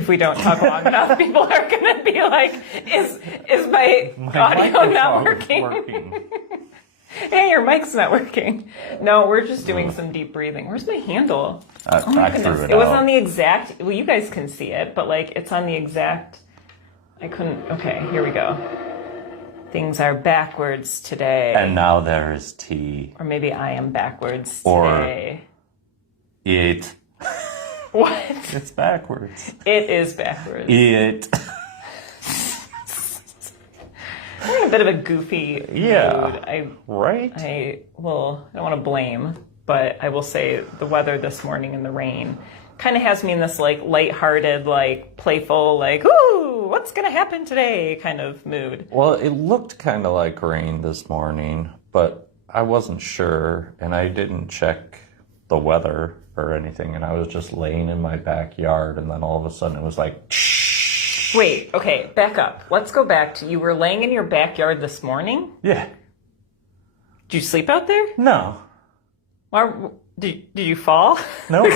If we don't talk long enough, people are going to be like, is my audio not working? Hey, your mic's not working. No, we're just doing some deep breathing. Where's my handle? Oh my goodness. It was on the exact, well, you guys can see it, but like it's on the exact, I couldn't, okay, here we go. Things are backwards today. And now there is tea. Or maybe I am backwards today. Or it. What? It's backwards. It is backwards. It. I'm in a bit of a goofy mood. Right? I don't want to blame, but I will say the weather this morning and the rain kind of has me in this like lighthearted, like playful, like, ooh, what's going to happen today kind of mood. Well, it looked kind of like rain this morning, but I wasn't sure, and I didn't check the weather or anything, and I was just laying in my backyard, and then all of a sudden it was like, shh. Wait, okay, back up. Let's go back to, you were laying in your backyard this morning? Yeah. Did you sleep out there? No. Why, did you fall? No.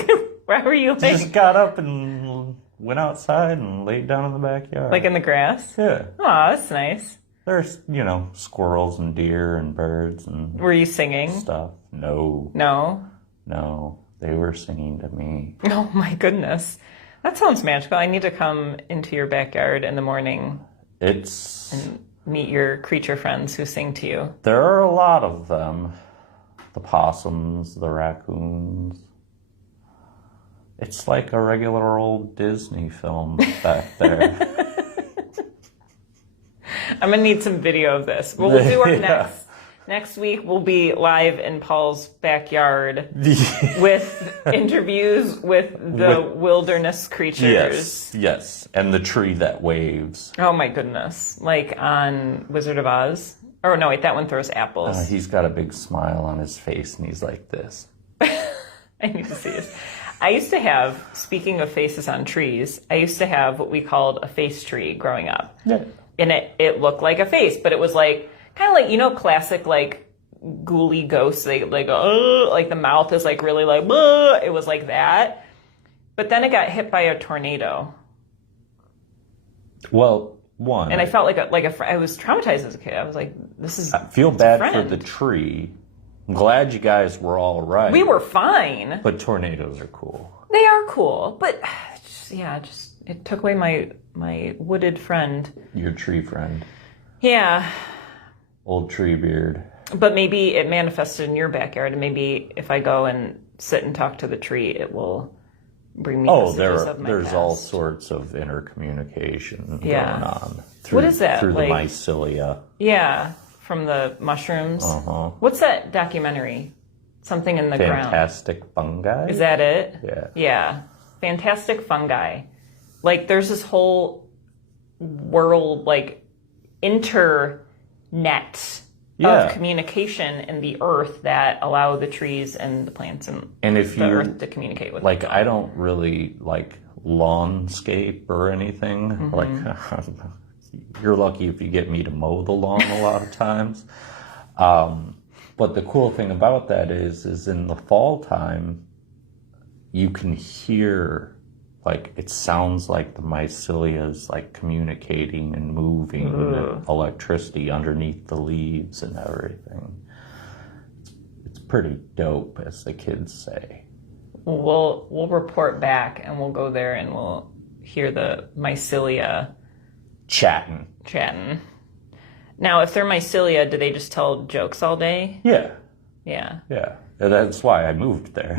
Why were you laying? Just got up and went outside and laid down in the backyard. Like in the grass? Yeah. Oh, that's nice. There's, squirrels and deer and birds and Were you singing? Stuff. No. No? No. They were singing to me. Oh my goodness. That sounds magical. I need to come into your backyard in the morning and meet your creature friends who sing to you. There are a lot of them. The possums, the raccoons. It's like a regular old Disney film back there. I'm going to need some video of this. We'll do our next week. We'll be live in Paul's backyard with interviews with the wilderness creatures. Yes. And the tree that waves. Oh my goodness. Like on Wizard of Oz. Oh no, wait, that one throws apples. He's got a big smile on his face and he's like this. I need to see this. I used to have, speaking of faces on trees, I used to have what we called a face tree growing up. Yeah. And it looked like a face, but it was like, kind of like, classic, like, ghouly ghosts. They like, like the mouth is like really like, it was like that. But then it got hit by a tornado. Well, one. And I felt like I was traumatized as a kid. I was like, this is. I feel bad for the tree. I'm glad you guys were all right. We were fine. But tornadoes are cool. They are cool, but just it took away my wooded friend. Your tree friend. Yeah. Old tree beard. But maybe it manifested in your backyard, and maybe if I go and sit and talk to the tree, it will bring me messages of my there's past. all sorts of intercommunication going on. What is that? Through the mycelia. Yeah, from the mushrooms. Uh-huh. What's that documentary? Something in the ground. Fantastic fungi? Is that it? Yeah. Yeah. Fantastic fungi. Like, there's this whole world, like, internet of communication in the earth that allow the trees and the plants and the earth to communicate with like, them. I don't really like lawnscape or anything. Mm-hmm. Like, you're lucky if you get me to mow the lawn a lot of times. But the cool thing about that is in the fall time, you can hear, like, it sounds like the mycelia is like communicating and moving electricity underneath the leaves and everything. It's pretty dope, as the kids say. We'll report back and we'll go there and we'll hear the mycelia chatting. Now, if they're mycelia, do they just tell jokes all day? Yeah. Yeah. Yeah. That's why I moved there.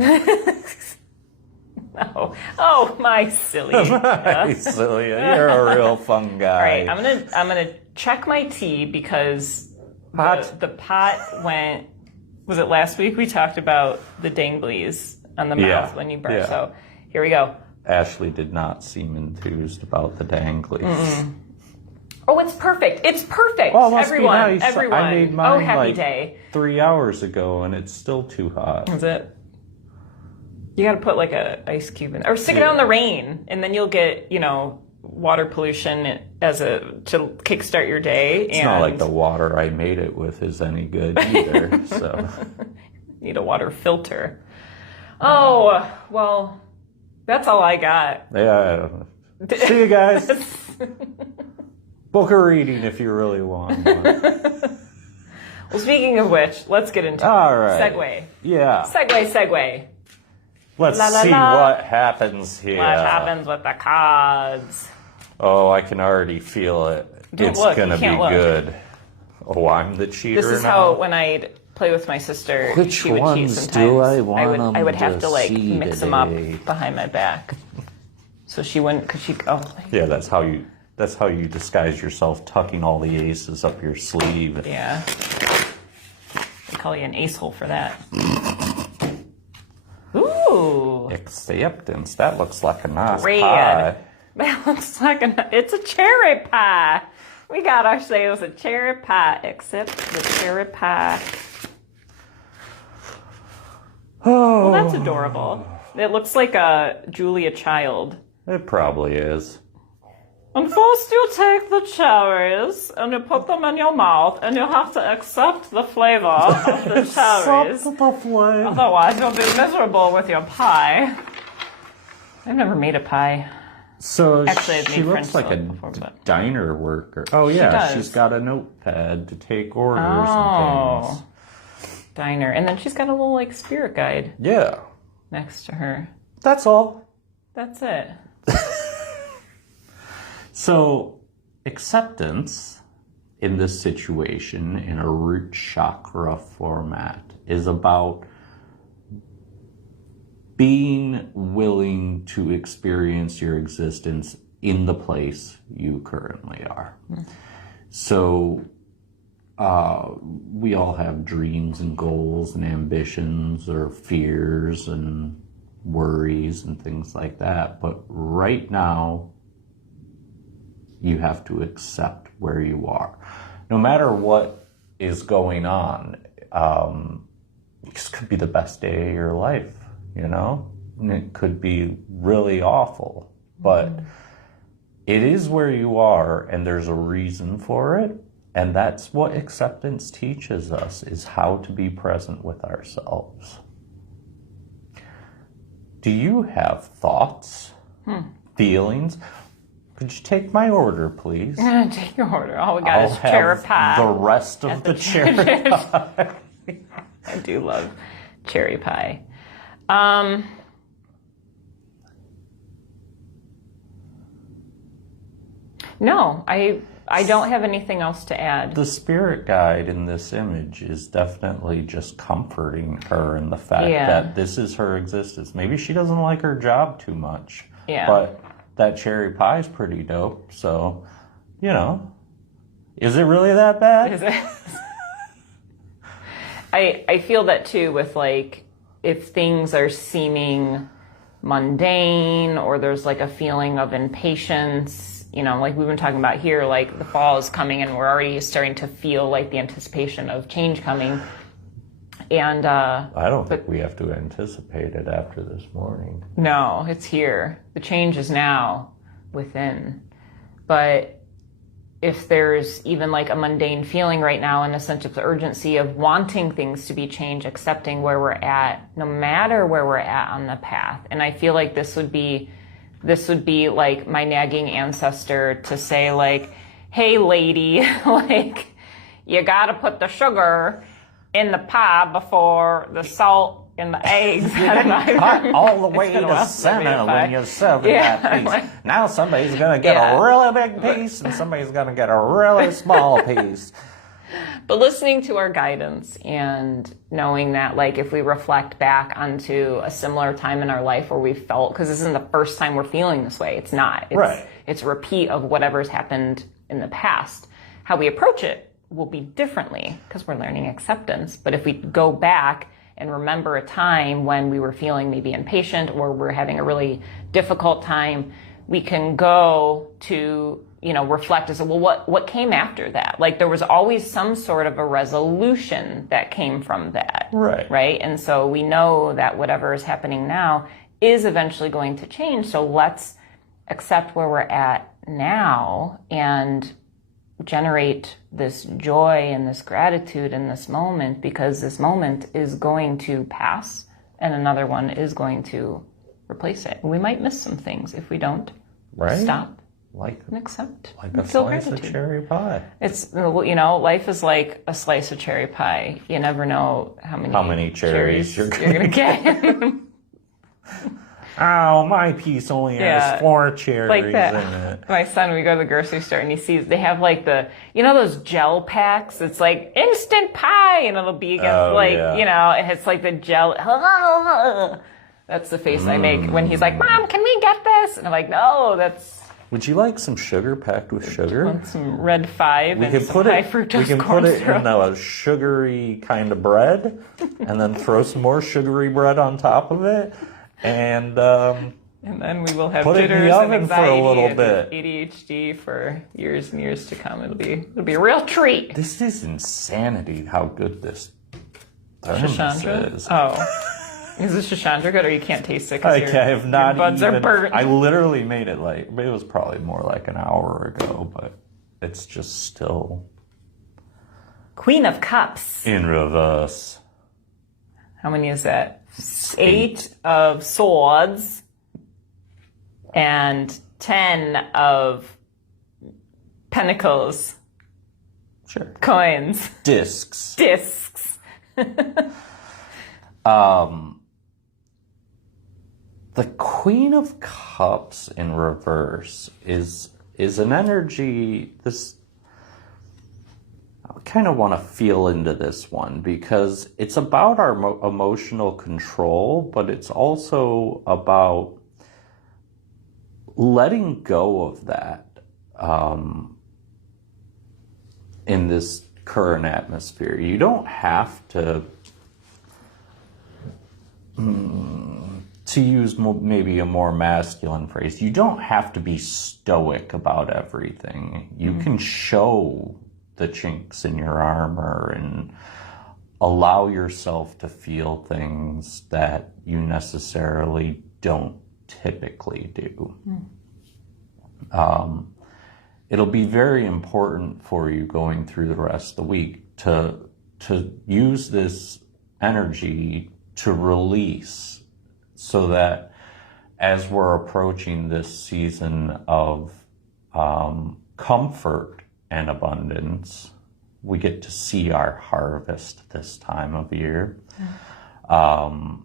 Oh, mycelia. Mycelia, you're a real fun guy. All right, I'm gonna check my tea because the pot went. Was it last week we talked about the danglies on the mouth when you burn? Yeah. So here we go. Ashley did not seem enthused about the danglies. Mm-mm. Oh, it's perfect. It's perfect. Well, everyone. I made mine happy day. 3 hours ago and it's still too hot. Is it? You got to put like a ice cube in, or stick it out in the rain, and then you'll get water pollution to kickstart your day. It's not like the water I made it with is any good either. So need a water filter. Oh well, that's all I got. Yeah, See you guys. Book a reading if you really want one. Well, speaking of which, let's get into All right. Segue. Yeah. Segue. Let's La, la, see la. what happens here. What happens with the cards? Oh, I can already feel it. Don't It's look, going to you be can't look. good. Oh, I'm the cheater This is now? how when I'd play with my sister, Which she would cheat ones sometimes. do I want I would 'em have to to like see mix them up today? behind my back, so she wouldn't. Cause she Yeah, that's how you disguise yourself, tucking all the aces up your sleeve. yeah. They call you an ace hole for that. Ooh, Acceptance. That looks like a nice red. pie. That looks like it's a cherry pie. We got ourselves a cherry pie, except the cherry pie. Oh, Well, that's adorable. It looks like a Julia Child. it probably is. And first you take the cherries and you put them in your mouth and you have to accept the flavor of the cherries. Otherwise you'll be miserable with your pie. I've never made a pie. So Actually, I've she made looks French like a toast before, but- diner worker. Oh yeah, does. she's got a notepad to take orders and things. Diner. And then she's got a little like spirit guide Yeah, next to her. that's all. That's it. So acceptance in this situation in a root chakra format is about being willing to experience your existence in the place you currently are. So we all have dreams and goals and ambitions or fears and worries and things like that. But right now, you have to accept where you are. No matter what is going on, this could be the best day of your life, you know? And it could be really awful. But it is where you are, and there's a reason for it. And that's what acceptance teaches us, is how to be present with ourselves. Do you have thoughts, feelings? Could you take my order, please? I'm gonna take your order. All we got I'll is cherry have pie. the rest of the cherry pie. I do love cherry pie. No, I don't have anything else to add. The spirit guide in this image is definitely just comforting her in the fact Yeah. that this is her existence. Maybe she doesn't like her job too much. Yeah. But that cherry pie is pretty dope. So, you know, is it really that bad? Is it? I feel that too with like if things are seeming mundane or there's like a feeling of impatience, you know, like we've been talking about here, like the fall is coming and we're already starting to feel like the anticipation of change coming. And I don't think we have to anticipate it after this morning. no, it's here. The change is now within. But if there's even like a mundane feeling right now and a sense of urgency of wanting things to be changed, accepting where we're at, no matter where we're at on the path. And I feel like this would be like my nagging ancestor to say like, hey lady, like you gotta put the sugar in the pie before the salt and the eggs. Hot all the way been a to while since I made center a pie. when you're serving Yeah, that piece. like- Now somebody's going to get Yeah. a really big piece and somebody's going to get a really small piece. But listening to our guidance and knowing that, like, if we reflect back onto a similar time in our life where we felt, because this isn't the first time we're feeling this way. It's not. It's, Right. It's a repeat of whatever's happened in the past. How we approach it will be differently because we're learning acceptance. But if we go back and remember a time when we were feeling maybe impatient or we're having a really difficult time, we can go to, you know, reflect and say, well, what came after that? Like there was always some sort of a resolution that came from that. Right. Right. And so we know that whatever is happening now is eventually going to change. So let's accept where we're at now and generate this joy and this gratitude in this moment, because this moment is going to pass and another one is going to replace it. We might miss some things if we don't Right? Stop Like and accept. a and feel slice gratitude. of cherry pie. It's, you know, life is like a slice of cherry pie. You never know how many cherries you're gonna get. Oh, my piece only has 4 cherries like in that. it. My son, we go to the grocery store and he sees they have like you know those gel packs? It's like instant pie, and it'll be against you know, it's like the gel. That's the face I make when he's like, "Mom, can we get this?" And I'm like, "No, that's." Would you like some sugar packed with sugar? Want some Red 5 and some high fructose We can corn put it syrup. in a sugary kind of bread, and then throw some more sugary bread on top of it, and then we will have put it in jitters the and oven for a anxiety little and bit. ADHD for years and years to come. It'll be a real treat. This is insanity. How good this thermos Shashandra? is. Oh. Is this Shashandra good, or you can't taste it I because have not your buds even, are burnt? I literally made it it was probably more like an hour ago, but it's just still Queen of Cups. in reverse. How many is that? 8 of Swords and 10 of Pentacles. Sure. Coins. Discs. Discs. The Queen of Cups in reverse is an energy. I kind of want to feel into this one because it's about our emotional control, but it's also about letting go of that in this current atmosphere. You don't have to use maybe a more masculine phrase, you don't have to be stoic about everything. You can show the chinks in your armor and allow yourself to feel things that you necessarily don't typically do. It'll be very important for you going through the rest of the week to use this energy to release, so that as we're approaching this season of comfort and abundance, we get to see our harvest this time of year. That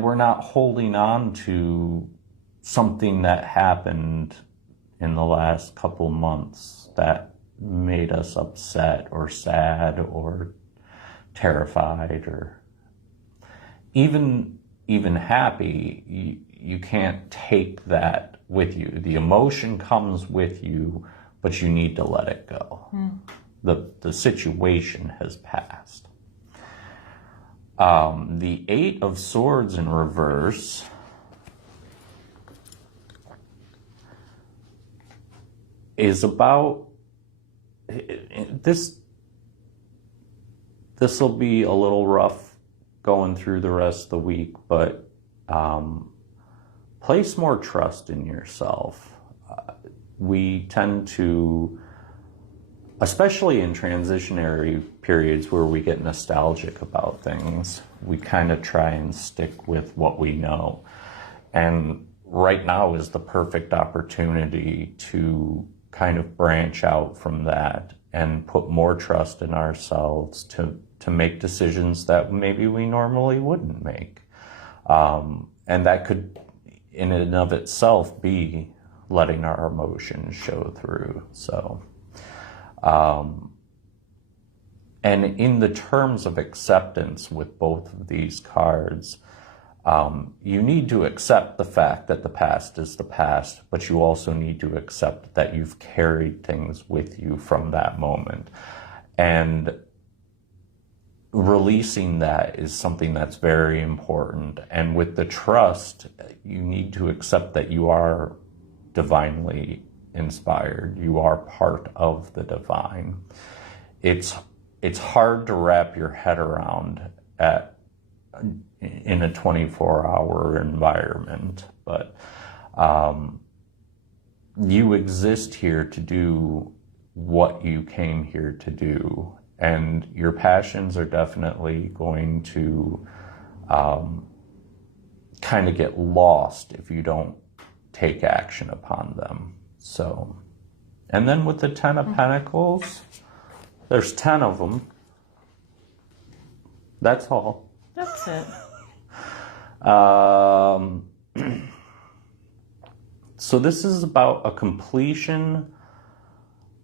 we're not holding on to something that happened in the last couple months that made us upset or sad or terrified or even happy. You can't take that with you. The emotion comes with you, but you need to let it go. The situation has passed. The 8 of Swords in reverse is about this. This will be a little rough going through the rest of the week, but place more trust in yourself. We tend to, especially in transitionary periods where we get nostalgic about things, we kind of try and stick with what we know. And right now is the perfect opportunity to kind of branch out from that and put more trust in ourselves to make decisions that maybe we normally wouldn't make. And that could, in and of itself, be letting our emotions show through. So, and in the terms of acceptance with both of these cards, you need to accept the fact that the past is the past, but you also need to accept that you've carried things with you from that moment. And releasing that is something that's very important. And with the trust, you need to accept that you are divinely inspired. You are part of the divine. It's hard to wrap your head around in a 24-hour environment, but you exist here to do what you came here to do, and your passions are definitely going to kind of get lost if you don't take action upon them. So, and then with the Ten of Pentacles, there's 10 of them. That's all. That's it. So this is about a completion,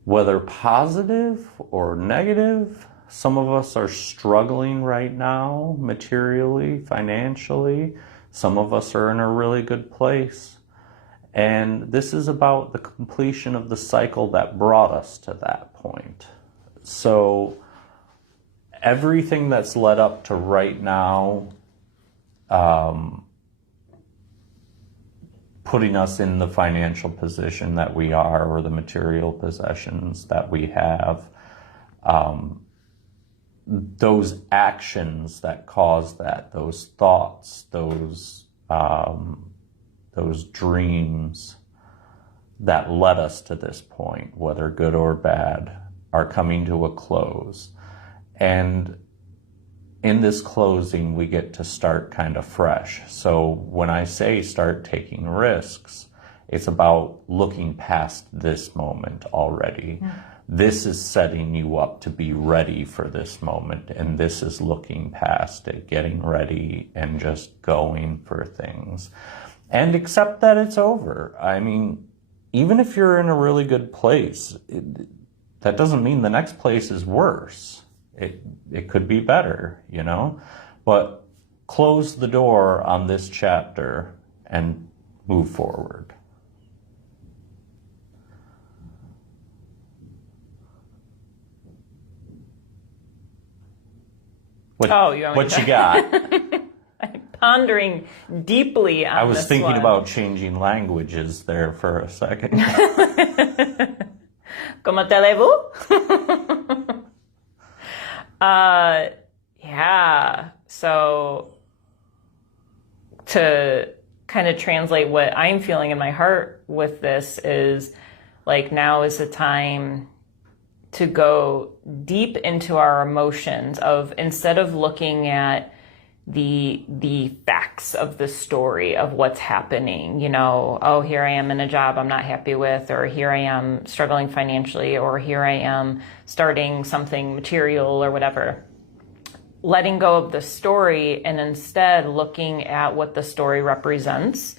whether positive or negative. Some of us are struggling right now, materially, financially. Some of us are in a really good place. And this is about the completion of the cycle that brought us to that point. So everything that's led up to right now, putting us in the financial position that we are, or the material possessions that we have, those actions that cause that, those thoughts, those dreams that led us to this point, whether good or bad, are coming to a close. And in this closing, we get to start kind of fresh. So when I say start taking risks, it's about looking past this moment already. Yeah. This is setting you up to be ready for this moment, and this is looking past it, getting ready and just going for things. And accept that it's over. I mean, even if you're in a really good place, that doesn't mean the next place is worse. It could be better, you know? But close the door on this chapter and move forward. What you got? I'm pondering deeply on this. I was thinking about changing languages there for a second. ¿Cómo te allez-vous? Yeah. So to kind of translate what I'm feeling in my heart with this is like, now is the time to go deep into our emotions of, instead of looking at the facts of the story of what's happening, you know, oh, here I am in a job I'm not happy with, or here I am struggling financially, or here I am starting something material or whatever. Letting go of the story and instead looking at what the story represents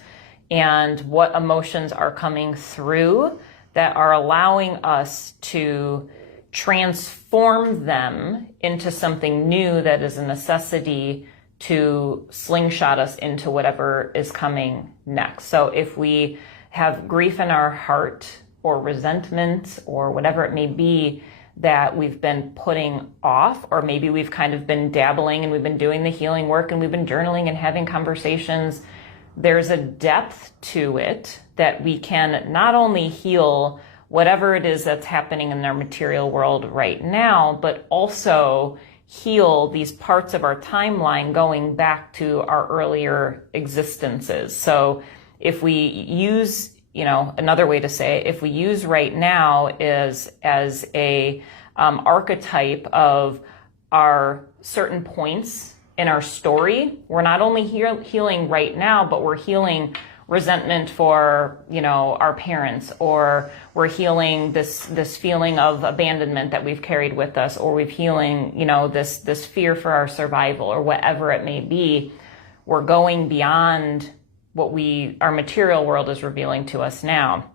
and what emotions are coming through that are allowing us to transform them into something new that is a necessity to slingshot us into whatever is coming next. So if we have grief in our heart or resentment or whatever it may be that we've been putting off, or maybe we've kind of been dabbling and we've been doing the healing work and we've been journaling and having conversations, there's a depth to it that we can not only heal whatever it is that's happening in our material world right now, but also heal these parts of our timeline going back to our earlier existences. So if we use, you know, another way to say it, if we use right now as a archetype of our certain points in our story, we're not only healing right now, but we're healing resentment for, you know, our parents, or we're healing this feeling of abandonment that we've carried with us, or we're healing, you know, this fear for our survival, or whatever it may be. We're going beyond what our material world is revealing to us now.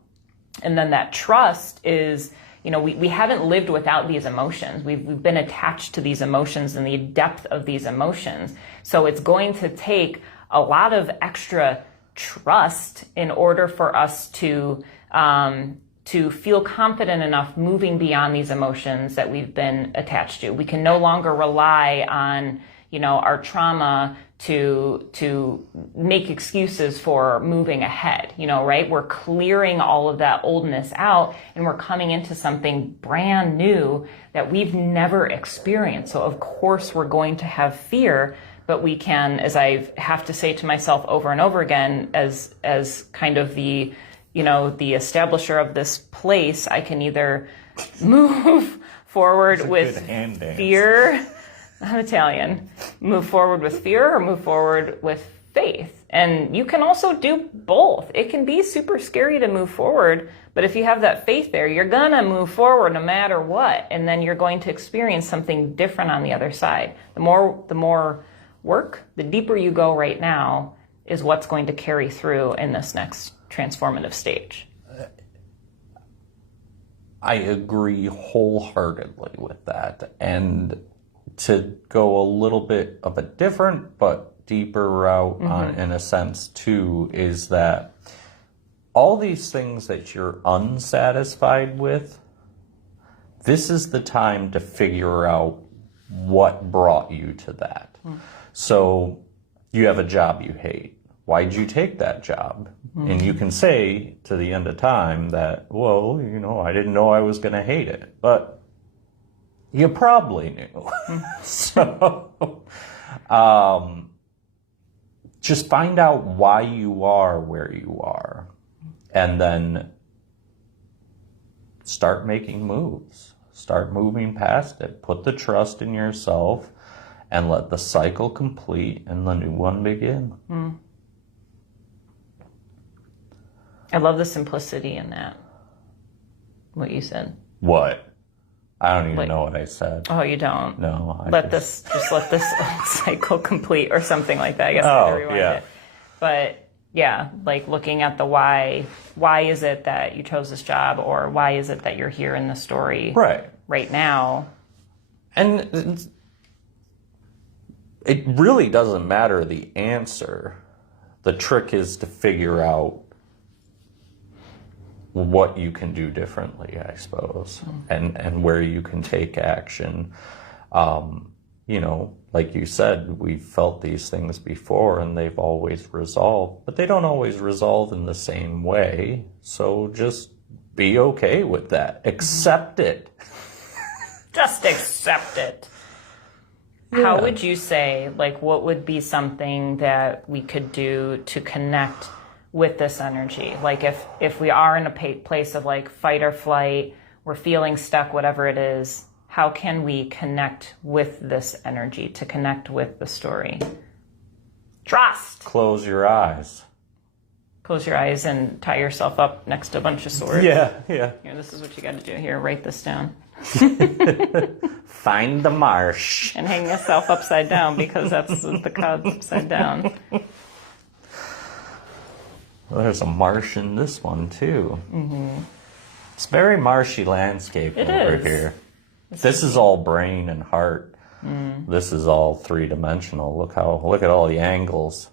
And then that trust is, you know, we haven't lived without these emotions. We've been attached to these emotions and the depth of these emotions. So it's going to take a lot of extra trust in order for us to feel confident enough moving beyond these emotions that we've been attached to. We can no longer rely on, you know, our trauma to make excuses for moving ahead, you know, right? We're clearing all of that oldness out and we're coming into something brand new that we've never experienced. So of course we're going to have fear, but we can, as I have to say to myself over and over again, as kind of the, you know, the establisher of this place, I can either move forward with fear, I'm Italian, move forward with fear or move forward with faith. And you can also do both. It can be super scary to move forward, but if you have that faith there, you're gonna move forward no matter what, and then you're going to experience something different on the other side. The more work, the deeper you go right now, is what's going to carry through in this next transformative stage. I agree wholeheartedly with that. And to go a little bit of a different but deeper route in a sense too, is that all these things that you're unsatisfied with, this is the time to figure out what brought you to that. So you have a job you hate. Why'd you take that job? And you can say to the end of time that, well, I didn't know I was going to hate it, but you probably knew. So just find out why you are where you are, and then start making moves. Start moving past it. Put the trust in yourself and let the cycle complete and the new one begin. I love the simplicity in that, what you said. What? I don't even know what I said. Oh, you don't? No. Let this cycle complete or something like that. I guess I have to rewind it. But yeah, like looking at the why. Why is it that you chose this job, or why is it that you're here in the story right now? And it really doesn't matter the answer. The trick is to figure out what you can do differently, I suppose, and where you can take action. Like you said, we've felt these things before and they've always resolved, but they don't always resolve in the same way. So just be okay with that. Accept it. Just accept it. Yeah. How would you say, what would be something that we could do to connect with this energy? Like if we are in a place of fight or flight, we're feeling stuck, whatever it is, how can we connect with this energy, to connect with the story? Trust. Close your eyes. Close your eyes and tie yourself up next to a bunch of swords. Yeah. Here, this is what you got to do. Here, write this down. Find the marsh. And hang yourself upside down, because that's the card's upside down. Well, there's a marsh in this one, too. It's very marshy landscape over here. This is all brain and heart. This is all three-dimensional. Look at all the angles.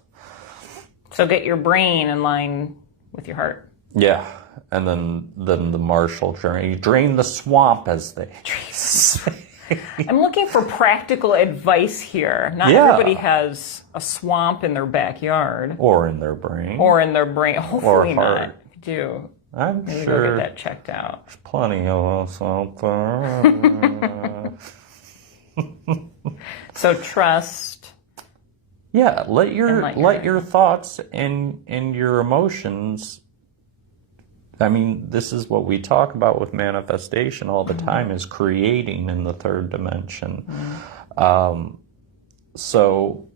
So get your brain in line with your heart. Yeah, and then the marsh will drain the swamp, as they say. I'm looking for practical advice here. Not everybody has a swamp in their backyard. Or in their brain. Hopefully not. If you do, I'm maybe sure go get that checked out. There's plenty of us out there. So trust. Yeah, let your thoughts and your emotions. I mean, this is what we talk about with manifestation all the time, is creating in the third dimension. So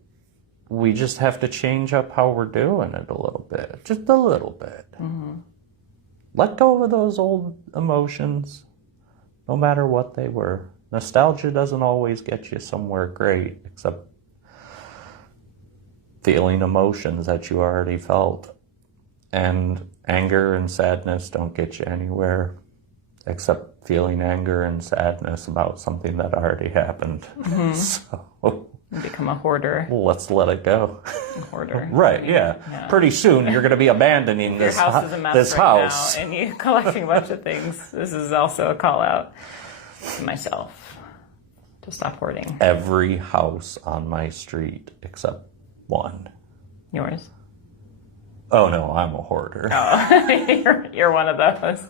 we just have to change up how we're doing it a little bit, just a little bit. Let go of those old emotions, no matter what they were. Nostalgia doesn't always get you somewhere great, except feeling emotions that you already felt. And anger and sadness don't get you anywhere, except feeling anger and sadness about something that already happened. So you become a hoarder. Let's let it go. A hoarder. Right, yeah. Pretty soon you're going to be abandoning this house. Your house is a mess right now, and you're collecting a bunch of things. This is also a call out to myself to stop hoarding. Every house on my street except one. Yours? Oh no, I'm a hoarder. Oh, you're one of those.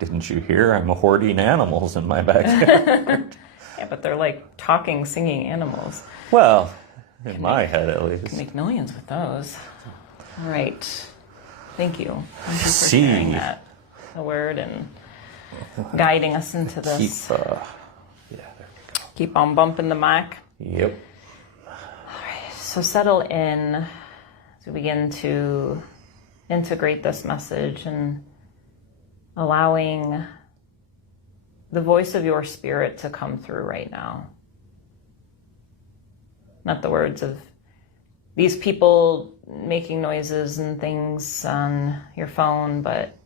Didn't you hear? I'm hoarding animals in my backyard. Yeah, but they're like talking, singing animals. Well, in my head at least. You can make millions with those. All right. Thank you. Thank you for sharing that, the word, and guiding us into this. There we go. Keep on bumping the mic. Yep. All right, so settle in So begin to integrate this message and allowing the voice of your spirit to come through right now. Not the words of these people making noises and things on your phone, but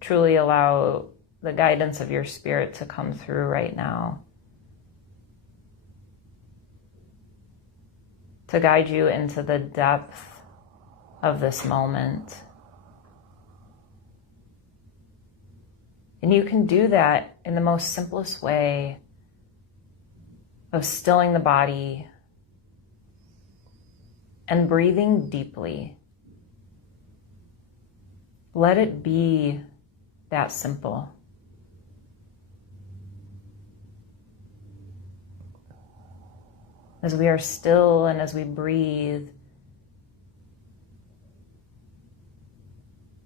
truly allow the guidance of your spirit to come through right now, to guide you into the depth of this moment. And you can do that in the most simplest way of stilling the body and breathing deeply. Let it be that simple. As we are still and as we breathe,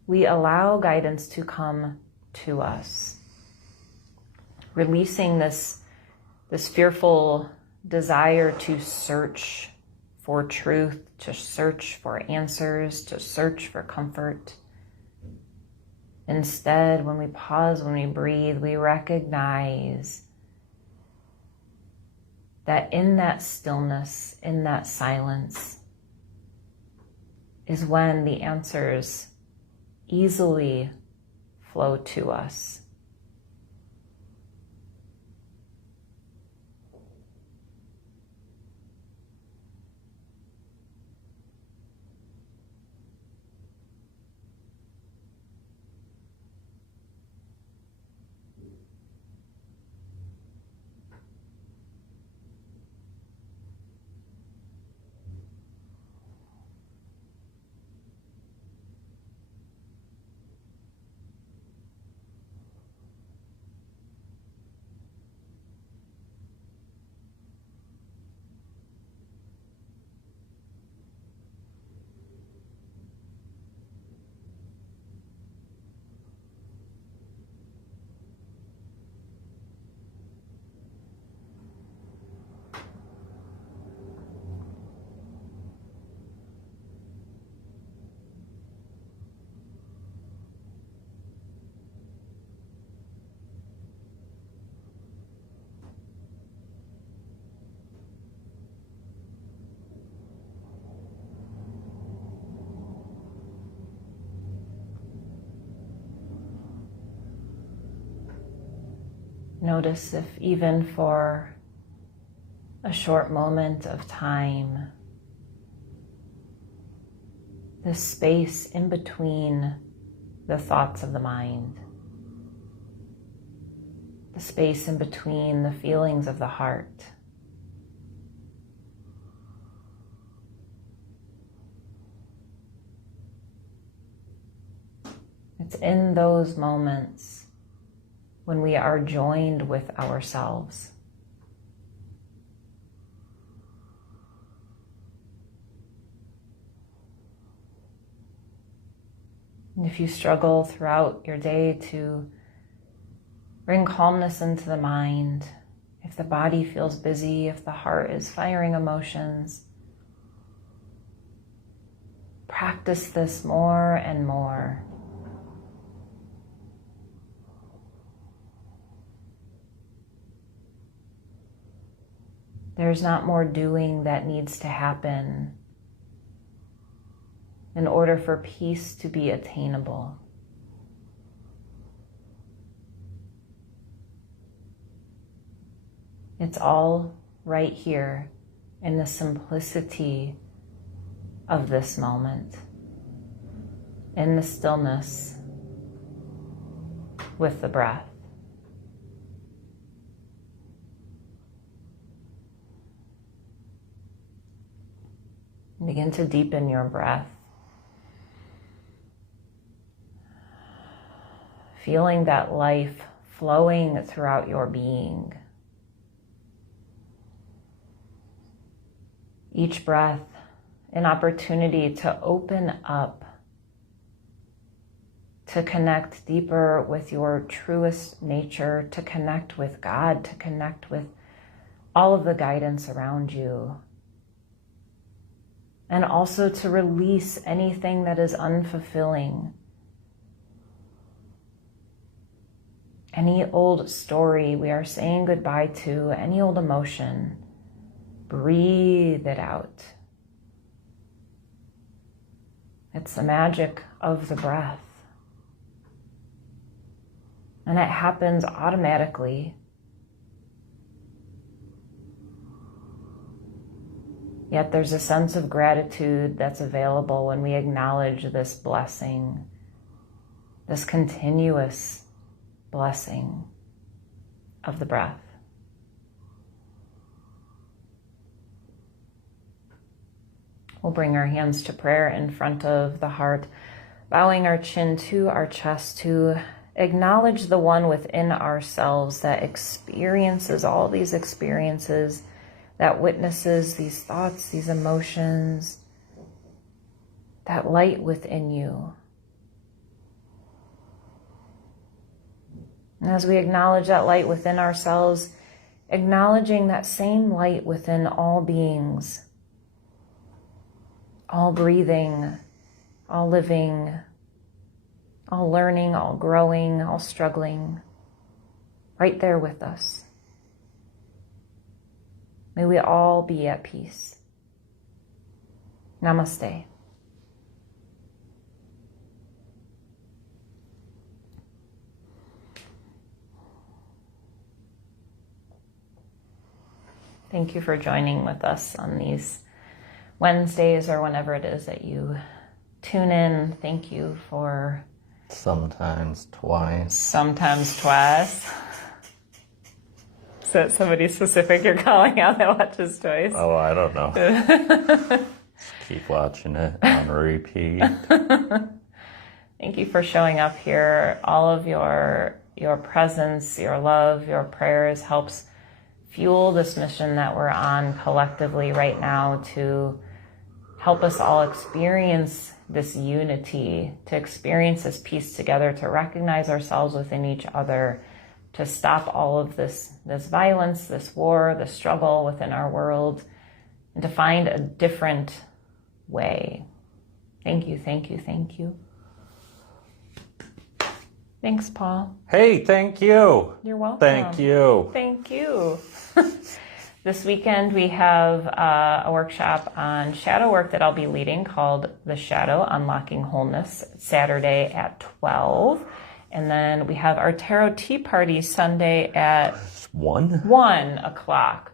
we allow guidance to come to us, releasing this fearful desire to search for truth, to search for answers, to search for comfort. Instead, when we pause, when we breathe, we recognize that in that stillness, in that silence, is when the answers easily flow to us. Notice if even for a short moment of time, the space in between the thoughts of the mind, the space in between the feelings of the heart, it's in those moments when we are joined with ourselves. And if you struggle throughout your day to bring calmness into the mind, if the body feels busy, if the heart is firing emotions, practice this more and more. There's not more doing that needs to happen in order for peace to be attainable. It's all right here in the simplicity of this moment, in the stillness with the breath. Begin to deepen your breath, feeling that life flowing throughout your being. Each breath, an opportunity to open up, to connect deeper with your truest nature, to connect with God, to connect with all of the guidance around you. and also to release anything that is unfulfilling. Any old story we are saying goodbye to, any old emotion, breathe it out. It's the magic of the breath. And it happens automatically. Yet there's a sense of gratitude that's available when we acknowledge this blessing, this continuous blessing of the breath. We'll bring our hands to prayer in front of the heart, bowing our chin to our chest to acknowledge the one within ourselves that experiences all these experiences, that witnesses these thoughts, these emotions, that light within you. And as we acknowledge that light within ourselves, acknowledging that same light within all beings, all breathing, all living, all learning, all growing, all struggling, right there with us. May we all be at peace. Namaste. Thank you for joining with us on these Wednesdays or whenever it is that you tune in. Thank you for... Sometimes twice. Sometimes twice. Is that somebody specific you're calling out that watches twice? Oh, I don't know. Just keep watching it on repeat. Thank you for showing up here. All of your presence, your love, your prayers helps fuel this mission that we're on collectively right now to help us all experience this unity, to experience this peace together, to recognize ourselves within each other, to stop all of this violence, this war, this struggle within our world, and to find a different way. Thank you, thank you, thank you. Thanks, Paul. Hey, thank you. You're welcome. Thank you. Thank you. This weekend we have a workshop on shadow work that I'll be leading called The Shadow, Unlocking Wholeness, Saturday at 12. And then we have our tarot tea party Sunday at 1 o'clock.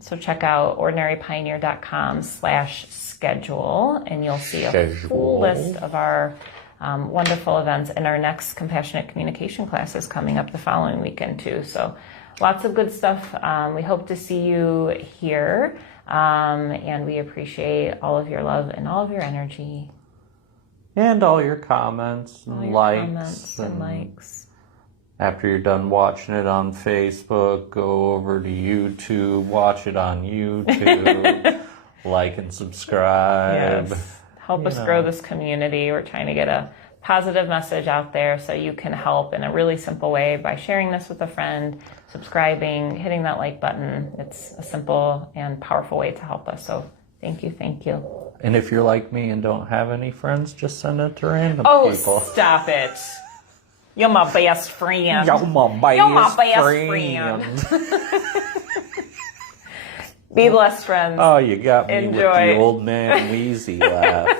So check out ordinarypioneer.com/schedule and you'll see a full list of our wonderful events, and our next compassionate communication class is coming up the following weekend too. So lots of good stuff. We hope to see you here, and we appreciate all of your love and all of your energy. And all your comments and likes. After you're done watching it on Facebook, go over to YouTube, watch it on YouTube, like and subscribe. Yes. Help us grow this community. We're trying to get a positive message out there, so you can help in a really simple way by sharing this with a friend, subscribing, hitting that like button. It's a simple and powerful way to help us. So thank you, thank you. And if you're like me and don't have any friends, just send it to random people. Oh, stop it. You're my best friend. You're my best friend. Be blessed, friends. Oh, you got me with Enjoy. the old man Wheezy laugh.